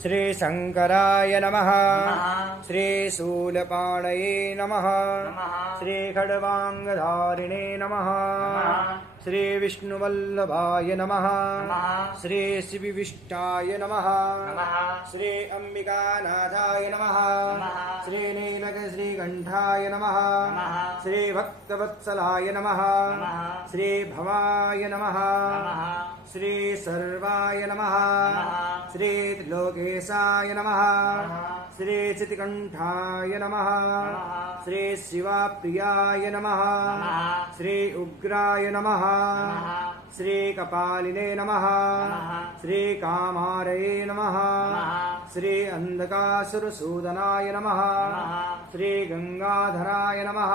श्री शंकराय नमः। श्री शूलपाणये नमः। श्री खड्वांगधारिणे नमः। श्री विष्णुवल्लभाय नमः। श्री शिवविष्टाय नमः। श्री अंबिकानाथाय नमः। श्री नीलकश्रीकण्ठाय नमः। श्री भक्तवत्सलाय नमः। श्री भवाय नमः। श्री सर्वाय नमः। श्री त्रिलोकेशाय नमः। श्री चितिकण्ठाय नमः। श्री शिवाप्रियाय नमः। श्री उग्राय नमः। श्री कपालिने नमः। श्री कामारये नमः। श्री अंधकासुरसूदनाय नमः। श्री गंगाधराय नमः।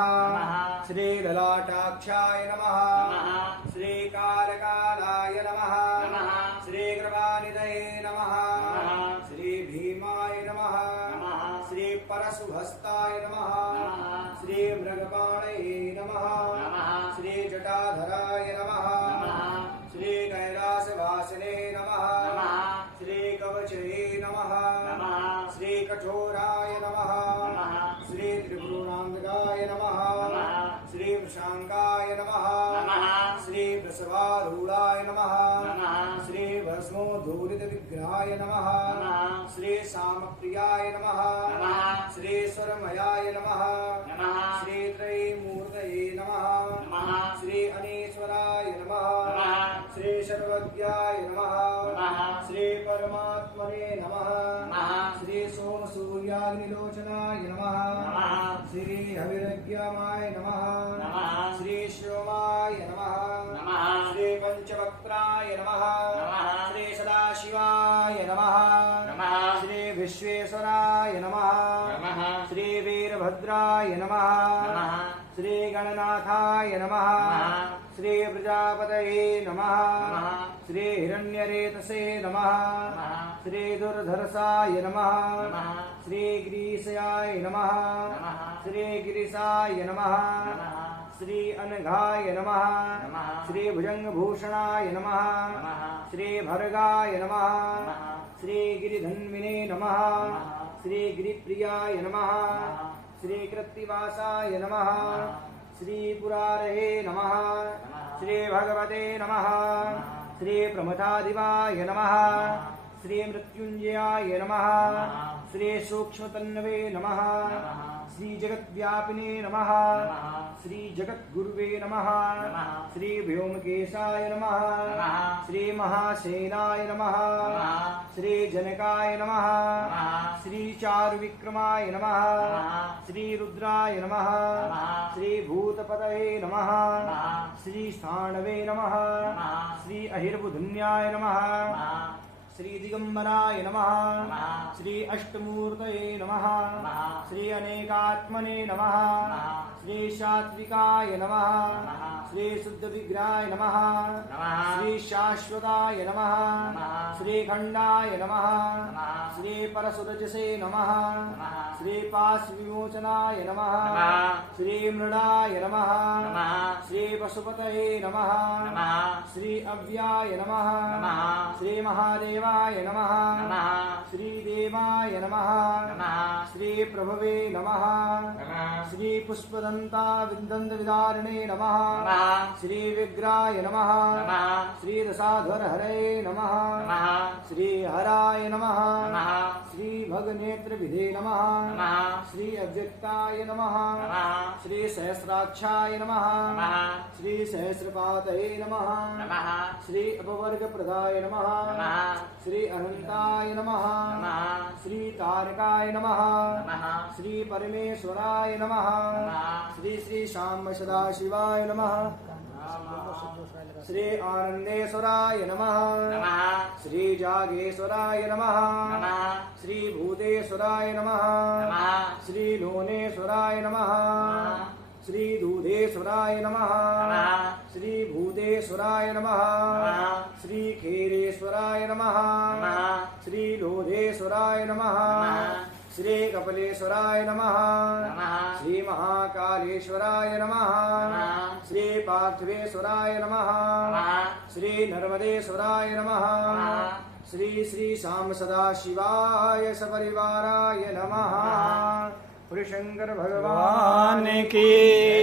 श्री ललाटाक्षाय नमः। श्री कारकालाय नमः। श्री कृपानिधये नमः। श्री भीमाय नमः। श्री परशुहस्ताय नमः। श्री मृगपाणये नमः। श्री जटाधराय नमः। श्री कैलासवासिने नमः। श्री कवचये नमः। श्री कठोराय नमः। श्री त्रिपुरांतकाय नमः। श्री वृषांगाय नमः। श्री वृषभारूढाय नमः। श्री भस्मोद्धूलितविग्रहाय नमः। श्री सामप्रियाय नमः। श्री स्वरमयाय नमः। श्री त्रयीमूर्तये नमः। श्री अनीश्वराय नमः। श्री सर्वज्ञाय नमः। श्री परमात्मने नमः। श्री सोमसूर्याग्निलोचनाय नमः। श्री हविरज्ञामाय नमः। श्री शिवाय नमः। श्री पंचवक्त्राय नमः। श्री सदाशिवाय नमः। श्री विश्वेश्वराय नमः। श्री वीरभद्राय नमः। श्री गणनाथाय नमः। श्री प्रजापतये नमः। श्री हिरण्यरेतसे नमः। श्री दुर्धरसाय नमः। श्री गिरीशाय नमः। श्री गिरिशाय नमः। श्री अनघाय नमः। श्री भुजंगभूषणाय नमः। श्री भर्गाय नमः। श्री गिरिधन्विने नमः। श्री गिरिप्रियाय नमः। श्री कृत्तिवासाय नमः। श्री पुरारहे नमः। श्री भगवते नमः। श्री प्रमथादिवाय नमः। श्री मृत्युंजयाय नमः। श्री सूक्ष्मतन्नवे नमः। श्री जगद्व्यापिने नमः। श्री जगद्गुरुवे नमः। श्री व्योमकेशाय नमः। श्री महासेनाय नमः। श्री जनकाय नमः। श्री चारुविक्रमाय नमः। श्री रुद्राय नमः। श्री भूतपतये नमः। श्री स्थाणवे नमः। श्री अहिर्बुधन्याय नमः। श्री दिगंबराय नमः। श्री अष्टमूर्तये नमः। श्री अनेकात्मने नमः। श्री सात्विकाय नमः। श्री शुद्धविग्रहाय नमः। श्री शाश्वताय नमः। श्री खंडाय नमः। श्री परशुरजसे नमः। श्री पाशविमोचनाय नमः। श्री मृडाय नमः। श्री पशुपतये नमः। श्री अव्याय नमः। श्री महादेवाय नमः। श्री देवाय नमः। श्री प्रभवे नमः। श्री पुष्पदंता विदंतविदारिणे नमः। श्री विग्राय नमः। श्री रसाधर हरे नमः। श्री हराय नमः। श्री भगनेत्रविधे नमः। श्री अव्यक्ताय नमः। श्री सहस्राक्षाय नमः। श्री सहस्रपातये नमः। श्री अपवर्गप्रदाय नमः। श्री अनंताय नमः। श्री तारकाय नमः। श्री परमेश्वराय नमः। श्री श्री शाम सदाशिवाय नमः। श्री आनंदेश्वराय नमः। श्री जागेश्वराय नमः। श्री भूतेश्वराय नमः। श्री लोनेश्वराय नमः। श्री दूधेश्वराय नमः। श्री भूतेश्वराय नमः। श्री खेरेश्वराय नमः। श्री लोधेश्वराय नमः। श्री कपिलेश्वराय नमः। श्री महाकालेश्वराय नमः। श्री पार्थिवेश्वराय नमः। श्री नर्मदेश्वराय नमः। श्री श्री श्याम सदा शिवाय सपरिवाराय नमः। श्री शंकर भगवान की